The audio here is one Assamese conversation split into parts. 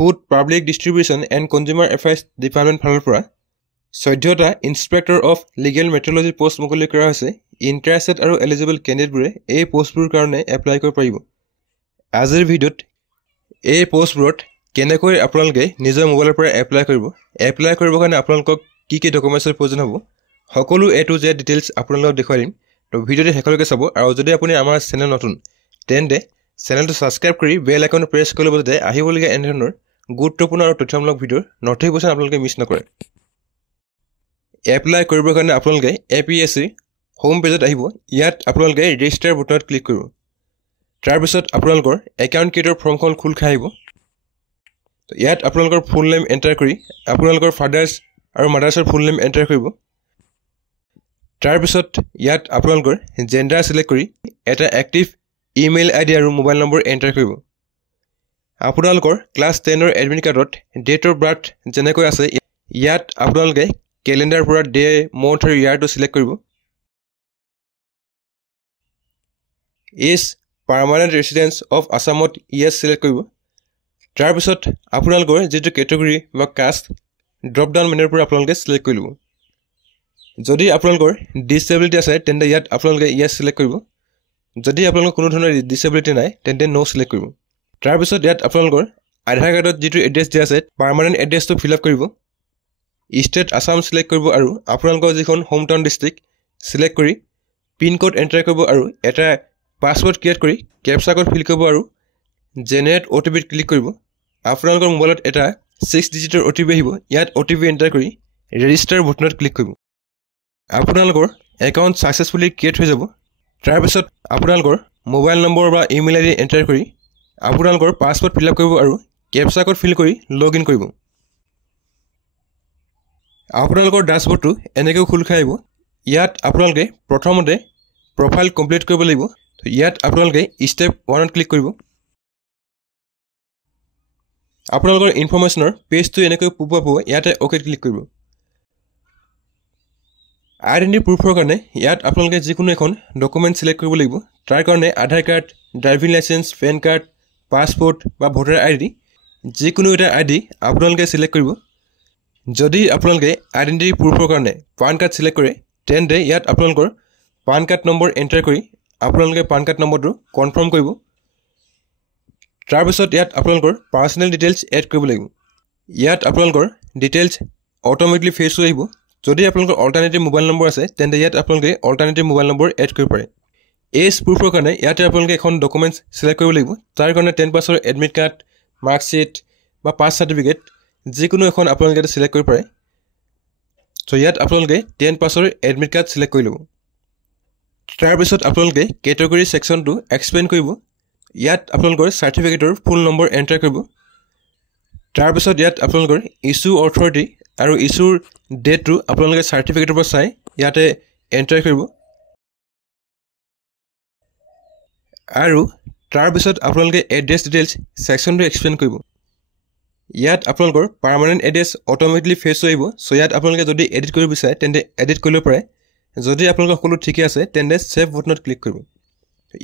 Food public distribution and consumer affairs department ফালৰ পৰা 14টা ইনস্পেক্টৰ অফ লিগেল মেট্ৰলজি পোষ্ট মুকলি কৰা হৈছে। ইণ্টাৰেষ্টেড আৰু এলিজিবল কেণ্ডিডেটবোৰে এই পোষ্টবোৰৰ কাৰণে এপ্লাই কৰিব পাৰিব। আজিৰ ভিডিঅ'ত এই পোষ্টবোৰত কেনেকৈ আপোনালোকে নিজৰ মোবাইলৰ পৰা এপ্লাই কৰিবৰ কাৰণে আপোনালোকক কি ডকুমেণ্টছৰ প্ৰয়োজন হ'ব সকলো A to Z ডিটেইলছ আপোনালোকক দেখুৱাই দিম। তো ভিডিঅ'টো শেষলৈকে চাব আৰু যদি আপুনি আমাৰ চেনেল নতুন তেন্তে চেনেলটো ছাবস্ক্ৰাইব কৰি বেল আইকনটো প্ৰেছ কৰি ল'ব যাতে আহিবলগীয়া এনেধৰণৰ গুৰুত্বপূৰ্ণ আৰু তথ্যমূলক ভিডিঅ'ৰ ন'টিফিকেশ্যন আপোনালোকে মিছ নকৰে। এপ্লাই কৰিবৰ কাৰণে আপোনালোকে APSCৰ হোম পেজত আহিব। ইয়াত আপোনালোকে ৰেজিষ্টাৰ বুটানত ক্লিক কৰিব। তাৰপিছত আপোনালোকৰ একাউণ্ট ক্ৰিয়েটৰ ফৰ্মখন খোল খাই আহিব। তো ইয়াত আপোনালোকৰ ফুল নেম এণ্টাৰ কৰি আপোনালোকৰ ফাদাৰ্ছ আৰু মাদাৰ্ছৰ ফুল নেম এণ্টাৰ কৰিব। তাৰপিছত ইয়াত আপোনালোকৰ জেণ্ডাৰ ছিলেক্ট কৰি এটা এক্টিভ ইমেইল ID আৰু মোবাইল নম্বৰ এণ্টাৰ কৰিব। আপোনালোকৰ ক্লাছ 10ৰ এডমিট কাৰ্ডত ডেট অফ বাৰ্থ যেনেকৈ আছে ইয়াত আপোনালোকে কেলেণ্ডাৰ পৰা ডে মন্থ আৰু ইয়াৰটো ছিলেক্ট কৰিব। ইজ পাৰ্মানেণ্ট ৰেচিডেন্স অফ আছামত ইয়েছ ছিলেক্ট কৰিব। তাৰপিছত আপোনালোকৰ যিটো কেটেগৰী বা কাষ্ট ড্ৰপ ডাউন মেনুৰ পৰা আপোনালোকে ছিলেক্ট কৰি ল'ব। যদি আপোনালোকৰ ডিছেবিলিটি আছে তেন্তে ইয়াত আপোনালোকে ইয়েছ ছিলেক্ট কৰিব। যদি আপোনালোকৰ কোনো ধৰণৰ ডিছেবিলিটি নাই তেন্তে ন' ছিলেক্ট কৰিব। তাৰপিছত ইয়াত আপোনালোকৰ আধাৰ কাৰ্ডত যিটো এড্ৰেছ দিয়া আছে পাৰ্মানেণ্ট এড্ৰেছটো ফিল আপ কৰিব। ষ্টেট আছাম ছিলেক্ট কৰিব আৰু আপোনালোকৰ যিখন হোম টাউন ডিষ্ট্ৰিক্ট ছিলেক্ট কৰি পিনক'ড এণ্টাৰ কৰিব আৰু এটা পাছৱৰ্ড ক্ৰিয়েট কৰি কেপচা কোড ফিল কৰিব আৰু জেনেৰেট OTP ক্লিক কৰিব। আপোনালোকৰ মোবাইলত এটা 6 ডিজিটৰ OTP আহিব। ইয়াত OTP এণ্টাৰ কৰি ৰেজিষ্টাৰ বুটানত ক্লিক কৰিব। আপোনালোকৰ একাউণ্ট ছাকচেছফুলি ক্ৰিয়েট হৈ যাব। তাৰপিছত আপোনালোকৰ মোবাইল নম্বৰ বা ইমেইল ID এণ্টাৰ কৰি আপোনালোকৰ পাছৱৰ্ড ফিল আপ কৰিব আৰু কেপচা কোড ফিল কৰি লগ ইন কৰিব। আপোনালোকৰ ডেশ্ববৰ্ডটো এনেকৈ খোল খাই আহিব। ইয়াত আপোনালোকে প্ৰথমতে প্ৰফাইল কমপ্লিট কৰিব লাগিব। ইয়াত আপোনালোকে ষ্টেপ 1ত ক্লিক কৰিব। আপোনালোকৰ ইনফৰমেশ্যনৰ পেজটো এনেকৈ পপ আপ হ'ব। ইয়াতে অ'কেত ক্লিক কৰিব। আইডেণ্টি প্ৰুফৰ কাৰণে ইয়াত আপোনালোকে যিকোনো এখন ডকুমেণ্ট ছিলেক্ট কৰিব লাগিব। তাৰ কাৰণে Aadhaar card, driving licence, PAN card, passport বা ভোটাৰ ID যিকোনো এটা ID আপোনালোকে ছিলেক্ট কৰিব। যদি আপোনালোকে আইডেণ্টি প্ৰুফৰ কাৰণে পান কাৰ্ড ছিলেক্ট কৰে তেন্তে ইয়াত আপোনালোকৰ পান কাৰ্ড নম্বৰ এণ্টাৰ কৰি আপোনালোকে পান কাৰ্ড নম্বৰটো কনফাৰ্ম কৰিব। তাৰপিছত ইয়াত আপোনালোকৰ পাৰ্চনেল ডিটেইলছ এড কৰিব লাগিব। ইয়াত আপোনালোকৰ ডিটেইলছ অট'মেটিকলি ফেচ হৈ আহিব। যদি আপোনালোকৰ অল্টাৰনেটিভ মোবাইল নম্বৰ আছে তেন্তে ইয়াত আপোনালোকে অল্টাৰনেটিভ মোবাইল নম্বৰ এড কৰিব পাৰে। এজ প্ৰুফৰ কাৰণে ইয়াতে আপোনালোকে এখন ডকুমেণ্টছ ছিলেক্ট কৰিব লাগিব। তাৰ কাৰণে 10 পাছৰ এডমিট কাৰ্ড, মাৰ্কশ্বিট বা পাছ চাৰ্টিফিকেট যিকোনো এখন আপোনালোকে ইয়াতে ছিলেক্ট কৰিব পাৰে। চ' ইয়াত আপোনালোকে 10 পাছৰ এডমিট কাৰ্ড ছিলেক্ট কৰি ল'ব। তাৰপিছত আপোনালোকে কেটেগৰী ছেকশ্যনটো এক্সপ্লেইন কৰিব। ইয়াত আপোনালোকৰ চাৰ্টিফিকেটৰ ফুল নম্বৰ এণ্টাৰ কৰিব। তাৰপিছত ইয়াত আপোনালোকৰ ইছ্যু অথৰিটি আৰু ইছ্যুৰ ডেটটো আপোনালোকে চাৰ্টিফিকেটৰ পৰা চাই ইয়াতে এণ্টাৰ কৰিব। আৰু তাৰপিছত আপোনালোকে এড্ৰেছ ডিটেইলছ ছেকশ্যনটো এক্সপ্লেইন কৰিব। ইয়াত আপোনালোকৰ পাৰ্মানেণ্ট এড্ৰেছ অট'মেটিকলি ফেচ হৈ আহিব। চ' ইয়াত আপোনালোকে যদি এডিট কৰিব বিচাৰে তেন্তে এডিট কৰিব পাৰে। যদি আপোনালোকৰ সকলো ঠিকে আছে তেন্তে ছেভ বুটানত ক্লিক কৰিব।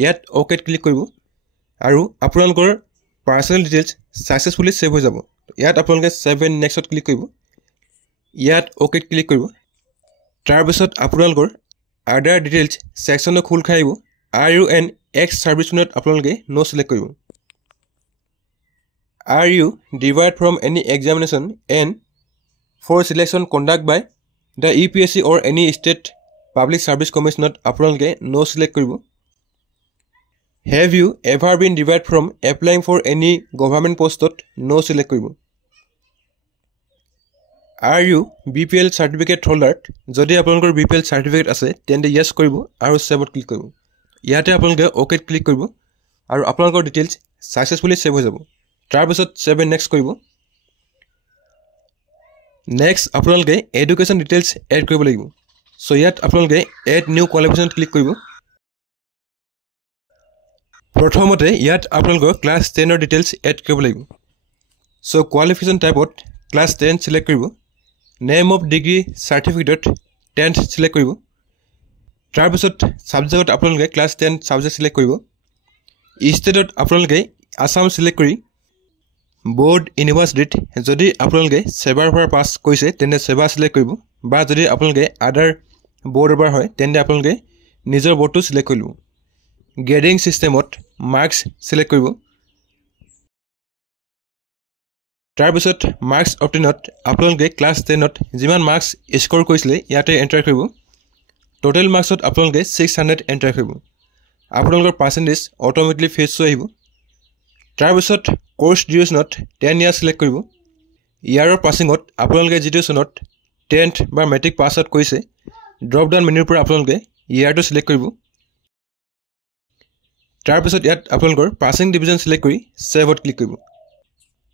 ইয়াত অ'কেত ক্লিক কৰিব আৰু আপোনালোকৰ পাৰ্চনেল ডিটেইলছ ছাকচেছফুলি ছেভ হৈ যাব। ইয়াত আপোনালোকে ছেভ এণ্ড নেক্সটত ক্লিক কৰিব। ইয়াত অ'কেত ক্লিক কৰিব। তাৰপিছত আপোনালোকৰ আদাৰ ডিটেইলছ ছেকশ্যনটো খোল খাই আহিব। Are you an ex-serviceman আপোনালোকে no ছিলেক্ট কৰিব। Are you debarred from any examination and for selection conducted by the UPSC or any state public service commission আপোনালোকে no ছিলেক্ট কৰিব। Have you ever been debarred from applying for any government postত no select কৰিব। Are you BPL certificate holder যদি আপোনালোকৰ BPL certificate আছে তেন্তে yes কৰিব আৰু ছেভত ক্লিক কৰিব। ইয়াতে আপোনালোকে অ'কেত ক্লিক কৰিব আৰু আপোনালোকৰ ডিটেইলছ ছাকচেছফুলি ছেভ হৈ যাব। তাৰপিছত ছেভ এণ্ড নেক্সট কৰিব। নেক্সট আপোনালোকে এডুকেশ্যন ডিটেইলছ এড কৰিব লাগিব। চ' ইয়াত আপোনালোকে এড নিউ কোৱালিফিকেশ্যন ক্লিক কৰিব। প্ৰথমতে ইয়াত আপোনালোকৰ ক্লাছ 10ৰ ডিটেইলছ এড কৰিব লাগিব। চ' কোৱালিফিকেশ্যন টাইপত ক্লাছ 10 ছিলেক্ট কৰিব। নেম অফ ডিগ্ৰী চাৰ্টিফিকেটত 10th ছিলেক্ট কৰিব। তাৰপিছত ছাবজেক্টত আপোনালোকে ক্লাছ 10 ছাবজেক্ট ছিলেক্ট কৰিব। ষ্টেটত আপোনালোকে আছাম ছিলেক্ট কৰি বোৰ্ড ইউনিভাৰ্চিটিত যদি আপোনালোকে সেৱাৰ পৰা পাছ কৰিছে তেন্তে সেৱা সিলেক্ট কৰিব বা যদি আপোনালোকে আদাৰ বোৰ্ড এবাৰ হয় তেন্তে আপোনালোকে নিজৰ বোৰ্ডটো সিলেক্ট কৰিব গ্ৰেডিং সিস্টেমত মাৰ্কস সিলেক্ট কৰিব তাৰ পিছত মাৰ্কস অবটেইনত আপোনালোকে ক্লাছ 10ত যিমান মাৰ্কস স্কোৰ কৰিছিলে ইয়াতে এন্টাৰ কৰিব টোটাল মাৰ্কসত আপোনালোকে 600 এন্টাৰ কৰিব আপোনালোকৰ পাৰ্চেন্টেজ অটোমেটিকলি ফেচ আহিব তাৰ পিছত কোৰ্স ডিউৰেশ্যনত 10 ইয়াৰ সিলেক্ট কৰিব ইয়াৰৰ পাছিংত আপোনালোকে যিটো সনত 10th বা মেট্ৰিক পাছ আউট কৰিছে ড্ৰপ ডাউন মেনুৰ পৰা আপোনালোকে ইয়াৰটো সিলেক্ট কৰিব তাৰ পিছত ইয়াত আপোনালোকৰ পাছিং ডিভিজন সিলেক্ট কৰি সেভত ক্লিক কৰিব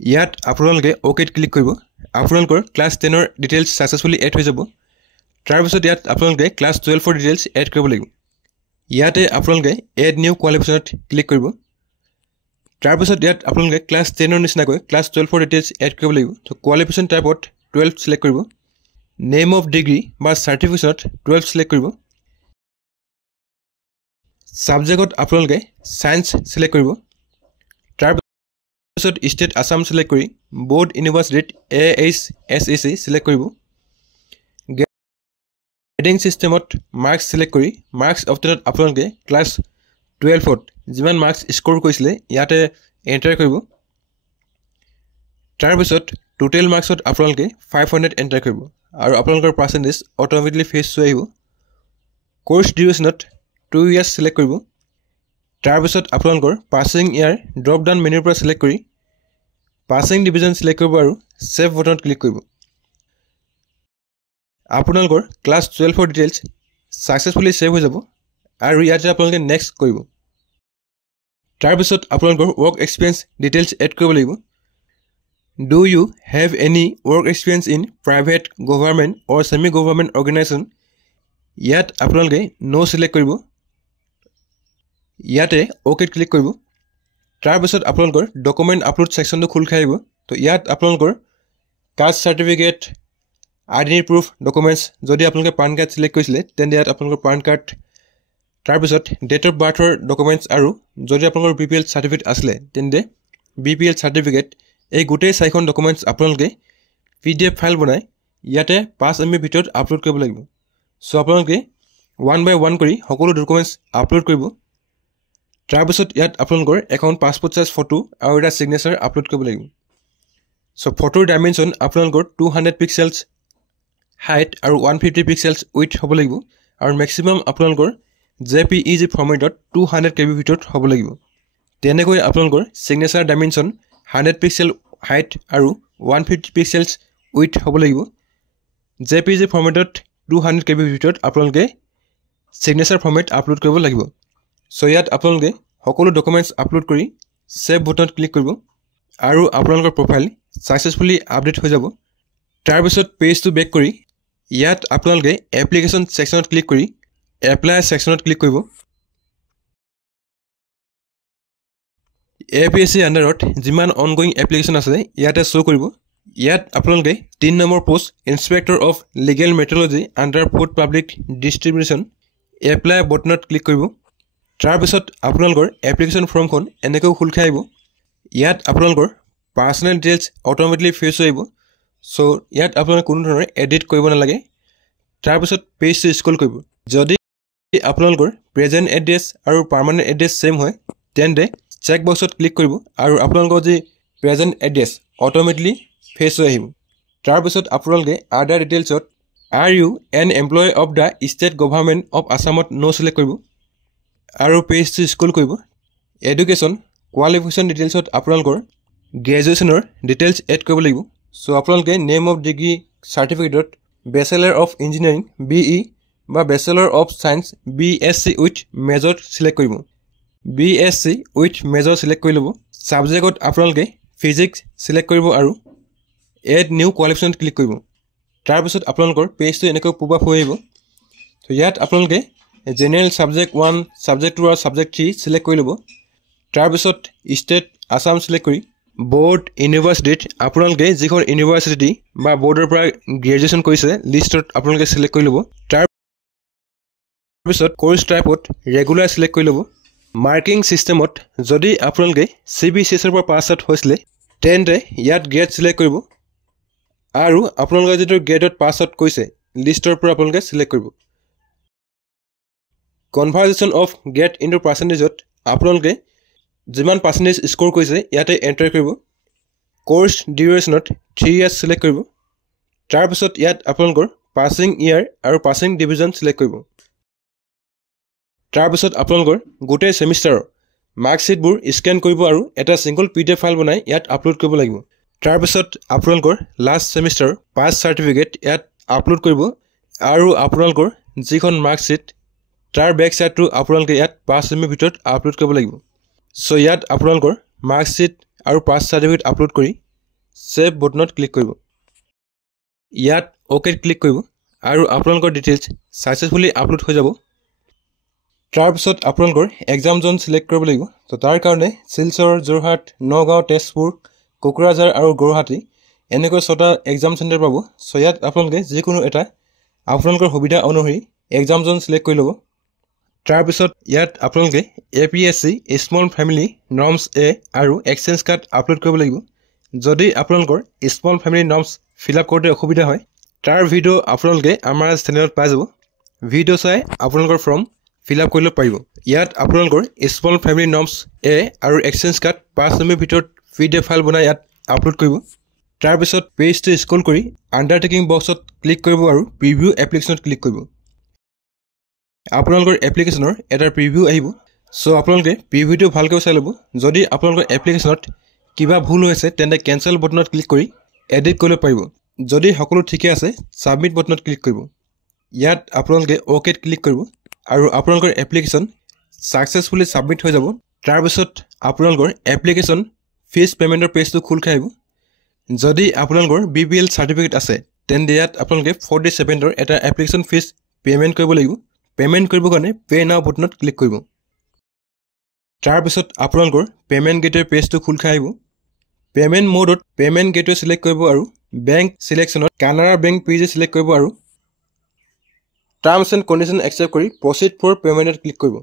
ইয়াত আপোনালোকে ওকেত ক্লিক কৰিব আপোনালোকৰ ক্লাছ 10ৰ ডিটেইলছ সাকসেসফুলি এড হৈ যাব তাৰ পিছত ইয়াত আপোনালোকে ক্লাছ 12ৰ ডিটেইলছ এড কৰিব লাগিব ইয়াতে আপোনালোকে এড নিউ কোৱালিফিকেশনত ক্লিক কৰিব তাৰ পিছত ইয়াত আপোনালোকে ক্লাছ 10ৰ নিচিনাকৈ ক্লাছ 12ৰ ডিটেইলছ এড কৰিব লাগিব তো কোৱালিফিকেশন টাইপত 12 সিলেক্ট কৰিব নেম অফ ডিগ্ৰী বা সাৰ্টিফিকেটত 12 সিলেক্ট কৰিব সাবজেক্টত আপোনালোকে সায়েন্স সিলেক্ট কৰিব তাৰ পিছত ষ্টেট আসাম সিলেক্ট কৰি বোৰ্ড ইউনিভাৰ্চিটিত AHSEC সিলেক্ট কৰিব গ্ৰেডিং সিস্টেমত মাৰ্কস সিলেক্ট কৰি মাৰ্কস অবটেইনত আপোনালোকে ক্লাছ 12ত যিমান মাৰ্কস স্কোৰ কৰিছিলে ইয়াতে এন্টাৰ কৰিব তাৰ পিছত টোটাল মাৰ্কসত আপোনালোকে 500 এন্টাৰ কৰিব আৰু আপোনালোকৰ পাৰ্চেন্টেজ অটোমেটিকলি ফেচ আহিব কোৰ্স ডিউৰেশ্যনত 2 ইয়াৰ্স সিলেক্ট কৰিব তাৰ পিছত আপোনালোকৰ পাছিং ইয়াৰ ড্ৰপ ডাউন মেনুৰ পৰা সিলেক্ট কৰি পাছিং ডিভিজন সিলেক্ট কৰিব আৰু সেভ বটনত ক্লিক কৰিব আপোনালোকৰ ক্লাছ 12ৰ ডিটেইলছ সাকসেসফুলি সেভ হৈ যাব আৰু ইয়াতে আপোনালোকে নেক্সট কৰিব তাৰ পিছত আপোনালোকৰ ওয়াৰ্ক এক্সপেৰিয়েন্স ডিটেইলছ এড কৰিব লাগিব Do you have any work experience in private, government or semi-government organization? ইয়াত আপোনালোকে নো সিলেক্ট কৰিব ইয়াতে ওকে ক্লিক কৰিব তাৰ পিছত আপোনালোকৰ ডকুমেন্ট আপলোড সেকশনটো খুল খাই আহিব তো ইয়াত আপোনালোকৰ caste certificate identity proof documents যদি আপোনালোকে পান কাৰ্ড সিলেক্ট কৰিছিলে তেন্তে ইয়াত আপোনালোকৰ পান কাৰ্ড তাৰ পিছত ডেট অফ বাৰ্থৰ ডকুমেন্টস আৰু যদি আপোনালোকৰ BPL সাৰ্টিফিকেট আছিল তেন্তে BPL সাৰ্টিফিকেট এই গোটেই চাইখন ডকুমেন্টস আপোনালোকে PDF ফাইল বনাই ইয়াতে 5 MB ভিতৰত আপলোড কৰিব লাগিব সো আপোনালোকে 1 by 1 কৰি সকলো ডকুমেন্টস আপলোড কৰিব তাৰ পিছত ইয়াত আপোনালোকৰ এখন পাসপোৰ্ট সাইজ ফটো আৰু এটা সিগনেচাৰ আপলোড কৰিব লাগিব সো ফটোৰ ডাইমেনশন আপোনালোকৰ 200 পিক্সেলছ হাইট আৰু 150 পিক্সেলছ উইডথ হ'ব লাগিব আৰু ম্যাক্সিমাম আপোনালোকৰ JPEG ফৰমেটত 200 KB ভিতৰত হ'ব লাগিব তেনেকৈ আপোনালোকৰ সিগনেচাৰ ডাইমেনশন 100 পিক্সেল হাইট আৰু 150 পিক্সেলছ উইডথ হ'ব লাগিব JPEG ফৰমেটত 200 KB ভিতৰত আপোনালোকে সিগনেচাৰ ফৰমেট আপলোড কৰিব লাগিব সো ইয়াত আপোনালোকে সকলো ডকুমেন্টস আপলোড কৰি সেভ বটনত ক্লিক কৰিব আৰু আপোনালোকৰ প্ৰফাইল সাকসেসফুলি আপডেট হৈ যাব তাৰ পিছত পেজটো বেক কৰি ইয়াত আপোনালোকে এপ্লিকেশন সেকশনত ক্লিক কৰি এপ্লাই সেকশনত ক্লিক কৰিব APSC আন্ডাৰত যিমান অনগোইং এপ্লিকেশন আছে ইয়াতে শো কৰিব ইয়াত আপোনালোকে 3 number post inspector of legal metrology under food public distribution apply বটনত ক্লিক কৰিব তাৰ পিছত আপোনালোকৰ এপ্লিকেশন ফৰ্মখন এনেকৈ খুল খাই আহিব ইয়াত আপোনালোকৰ পাৰ্সোনেল ডিটেইলছ অটোমেটিকলি ফেচ আহিব সো ইয়াত আপোনালোকে কোনো ধৰণৰ এডিট কৰিব নালাগে তাৰ পিছত পেজটো স্ক্ৰল কৰিব যদি আপোনালোকৰ প্ৰেজেন্ট এড্ৰেছ আৰু পাৰ্মানেন্ট এড্ৰেছ সেম হয় তেন্তে চেক বক্সত ক্লিক কৰিব আৰু আপোনালোকৰ যি প্ৰেজেন্ট এড্ৰেছ অটোমেটিকলি ফেচ আহিব তাৰ পিছত আপোনালোকে আদাৰ ডিটেইলছত Are you an employee of the state government of Assamত নো সিলেক্ট কৰিব আৰু পেজটো স্ক্ৰল কৰিব এডুকেশ্যন কোৱালিফিকেশ্যন ডিটেইলছত আপোনালোকৰ গ্ৰেজুৱেশ্যনৰ ডিটেইলছ এড কৰিব লাগিব সো আপোনালোকে নেম অফ ডিগ্ৰী সাৰ্টিফিকেটত বেচেলৰ অফ ইঞ্জিনিয়াৰিং BE বা bachelor of science BSc with major select কৰিব BSc উইথ মেজৰ সিলেক্ট কৰি ল'ব সাবজেক্টত আপোনালোকে ফিজিক্স সিলেক্ট কৰিব আৰু এড নিউ কোৱালিফিকেশ্যন ক্লিক কৰিব তাৰ পিছত আপোনালোকৰ পেজটো এনেকৈ পপআপ হৈ আহিব তো ইয়াত আপোনালোকে জেনাৰেল সাবজেক্ট 1 সাবজেক্ট 2 আৰু সাবজেক্ট 3 সিলেক্ট কৰি ল'ব তাৰ পিছত ষ্টেট আসাম সিলেক্ট কৰি বোৰ্ড ইউনিভাৰ্চিটিত আপোনালোকে যিখন ইউনিভাৰ্চিটি বা বোৰ্ডৰ পৰা গ্ৰেজুৱেশ্যন কৰিছে লিষ্টত আপোনালোকে সিলেক্ট কৰি ল'ব তাৰ পিছত কোৰ্স টাইপত ৰেগুলাৰ সিলেক্ট কৰি ল'ব মাৰ্কিং সিস্টেমত যদি আপোনালোকে CBCS ৰ পৰা পাছ আউট হৈছিলে তেন্তে ইয়াত গ্ৰেড সিলেক্ট কৰিব আৰু আপোনালোকে যেটো গ্ৰেডত পাছ আউট কৰিছে লিষ্টৰ পৰা আপোনালোকে সিলেক্ট কৰিব কনভাৰ্জেশন অফ গ্ৰেড ইনটু পাৰ্সেন্টেজত আপোনালোকে যিমান পাৰ্সেন্টেজ স্কোৰ কৰিছে ইয়াতে এন্টাৰ কৰিব কোৰ্স ডিউৰেচনত 3 ইয়াৰ্স সিলেক্ট কৰিব তাৰ পিছত ইয়াত আপোনালোকৰ পাছিং ইয়াৰ আৰু পাছিং ডিভিজন সিলেক্ট কৰিব তাৰ পিছত আপোনালোকৰ গোটেই সেমিষ্টাৰৰ মাৰ্কশিটবোৰ স্ক্যান কৰিব আৰু এটা সিঙ্গল পিডিএফ ফাইল বনাই ইয়াত আপলোড কৰিব লাগিব তাৰ পিছত আপোনালোকৰ লাষ্ট সেমিষ্টাৰ পাছ সাৰ্টিফিকেট ইয়াত আপলোড কৰিব আৰু আপোনালোকৰ যিখন মাৰ্কশিট তাৰ বেক সাইডটো আপোনালোকে ইয়াত 5 MB ভিতৰত আপলোড কৰিব লাগিব সো ইয়াত আপোনালোকৰ মাৰ্কশিট আৰু পাছ সাৰ্টিফিকেট আপলোড কৰি সেভ বটনত ক্লিক কৰিব ইয়াত ওকে ক্লিক কৰিব আৰু আপোনালোকৰ ডিটেইলছ সাকসেসফুলি আপলোড হৈ যাব তাৰ পিছত আপোনালোকৰ এক্সাম জোন সিলেক্ট কৰিব লাগিব তো তাৰ কাৰণে শিলচৰ যোৰহাট নগাঁও তেজপুৰ কোকৰাঝাৰ আৰু গুৱাহাটী এনেকৈ 6টা এক্সাম সেন্টাৰ পাব সো ইয়াত আপোনালোকে যিকোনো এটা আপোনালোকৰ সুবিধা অনুসৰি এক্সাম জোন সিলেক্ট কৰি ল'ব তাৰ পিছত ইয়াত আপোনালোকে APSC স্মল ফ্যামিলি নৰ্মছ এ আৰু এক্সচেঞ্জ কাৰ্ড আপলোড কৰিব লাগিব যদি আপোনালোকৰ small family norms fill up কৰোতে অসুবিধা হয় তাৰ ভিডিও আপোনালোকে আমাৰ চেনেলত পাই যাব ভিডিও চাই আপোনালোকৰ ফৰ্ম ফিল আপ কৰিব পাৰিব ইয়াত আপোনালোকৰ স্মল ফ্যামিলি নৰ্মছ এ আৰু এক্সচেঞ্জ কাৰ্ড 5 MB ভিতৰত পিডিএফ ফাইল বনাই ইয়াত আপলোড কৰিব তাৰ পিছত পেজটো স্ক্ৰল কৰি আন্ডাৰটেকিং বক্সত ক্লিক কৰিব আৰু প্ৰিভিউ এপ্লিকেশনত ক্লিক কৰিব আপোনালোকৰ এপ্লিকেশনৰ এটা প্ৰিভিউ আহিব সো আপোনালোকে প্ৰিভিউটো ভালকৈ চাই ল'ব যদি আপোনালোকৰ এপ্লিকেশনত কিবা ভুল হৈছে তেন্তে কেনসেল বটনত ক্লিক কৰি এডিট কৰিব পাৰিব যদি সকলো ঠিকে আছে সাবমিট বটনত ক্লিক কৰিব ইয়াত আপোনালোকে ওকে ক্লিক কৰিব আৰু আপোনালোকৰ এপ্লিকেশন সাকসেসফুলি সাবমিট হৈ যাব তাৰ পিছত আপোনালোকৰ এপ্লিকেশন ফিজ পেমেন্টৰ পেজটো খোল খাই আহিব যদি আপোনালোকৰ BPL সাৰ্টিফিকেট আছে তেন্তে ইয়াত আপোনালোকে 47ৰ এটা এপ্লিকেশন ফিজ পেমেন্ট কৰিব লাগিব পেমেন্ট কৰিব কাৰণে পে নাও বটনত ক্লিক কৰিব তাৰ পিছত আপোনালোকৰ পেমেন্ট গেটৱে পেজটো খোল খাই আহিব পেমেন্ট মোডত পেমেন্ট গেটৱে সিলেক্ট কৰিব আৰু বেংক সিলেকশনত কানাড়া বেংক পেজ সিলেক্ট কৰিব আৰু টাৰ্মস এন্ড কন্ডিশন একসেপ্ট কৰি প্ৰসিড ফৰ পেমেন্টত ক্লিক কৰিব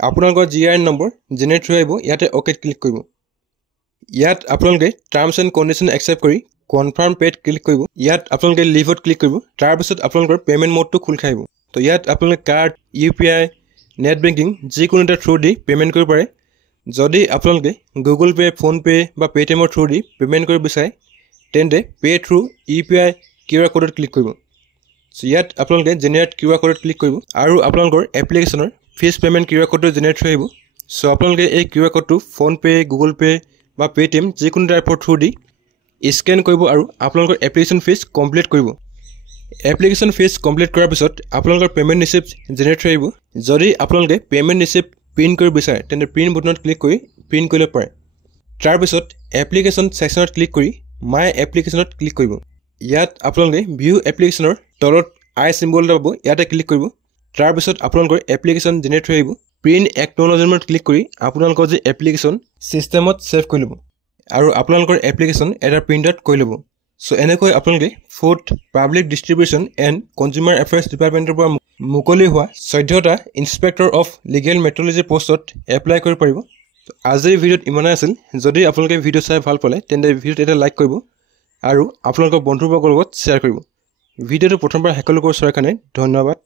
আপোনালোকৰ GIN নম্বৰ জেনেৰেট হৈ আহিব ইয়াতে ওকে ক্লিক কৰিব ইয়াত আপোনালোকে টাৰ্মস এন্ড কন্ডিশন একসেপ্ট কৰি কনফাৰ্ম পেড ক্লিক কৰিব ইয়াত আপোনালোকে লিভত ক্লিক কৰিব তাৰ পিছত আপোনালোকৰ পেমেন্ট মোডটো খোল খাই আহিব তো ইয়াত আপোনালোকে কাৰ্ড UPI নেট বেংকিং যিকোনো এটা থ্ৰু দি পেমেন্ট কৰিব পাৰে যদি আপোনালোকে গুগল পে ফোন পে বা পেটিএমৰ থ্ৰু দি পেমেন্ট কৰিব বিচাৰে তেন্তে পে থ্ৰু UPI QR কোডত ক্লিক কৰিব সো ইয়াত আপোনালোকে জেনাৰেট QR কোডত ক্লিক কৰিব আৰু আপোনালোকৰ এপ্লিকেশনৰ ফিজ পেমেন্ট QR কোডটো জেনাৰেট হৈ আহিব সো আপোনালোকে এই QR কোডটো ফোন পে গুগল পে বা পেটিএম যিকোনো টাইপৰ থ্ৰু দি স্ক্যান কৰিব আৰু আপোনালোকৰ এপ্লিকেশন ফিজ কমপ্লিট কৰিব এপ্লিকেশন ফিজ কমপ্লিট কৰাৰ পিছত আপোনালোকৰ পেমেন্ট ৰিসিপ্ট জেনাৰেট হৈ আহিব যদি আপোনালোকে পেমেন্ট ৰিসিপ্ট প্ৰিন্ট কৰিব বিচাৰে তেন্তে প্ৰিন্ট বটনত ক্লিক কৰি প্ৰিন্ট কৰিব পাৰে তাৰ পিছত এপ্লিকেশন সেকশনত ক্লিক কৰি মাই এপ্লিকেশনত ক্লিক কৰিব ইয়াত আপোনালোকে ভিউ এপ্লিকেশনৰ তলত আই সিম্বল পাব ইয়াতে ক্লিক কৰিব তাৰ পিছত আপোনালোকৰ এপ্লিকেশন জেনাৰেট হৈ আহিব প্ৰিন্ট একনলেজমেন্ট ক্লিক কৰি আপোনালোকৰ যে এপ্লিকেশন সিস্টেমত সেভ কৰি ল'ব আৰু আপোনালোকৰ এপ্লিকেশন এটা প্ৰিন্ট আউট কৰি ল'ব সো এনেকৈ আপোনালোকে ফুড পাব্লিক ডিস্ট্ৰিবিউশন এণ্ড কনজিউমাৰ এফেয়াৰ্স ডিপাৰ্টমেন্টৰ পৰা মুকলি হোৱা 14টা ইন্সপেক্টৰ অফ লিগেল মেট্ৰলজি পোষ্টত এপ্লাই কৰিব পাৰিব আজিৰ ভিডিঅ'ত ইমানেই আছিল যদি আপোনালোকে ভিডিঅ' চাই ভাল পালে তেন্তে ভিডিঅ'ত এটা লাইক কৰিব আৰু আপোনালোকৰ বন্ধুবৰ্গৰ লগত শ্বেয়াৰ কৰিব ভিডিঅ'টো প্ৰথমবাৰ হেকল কৰি চোৱাৰ কাৰণে ধন্যবাদ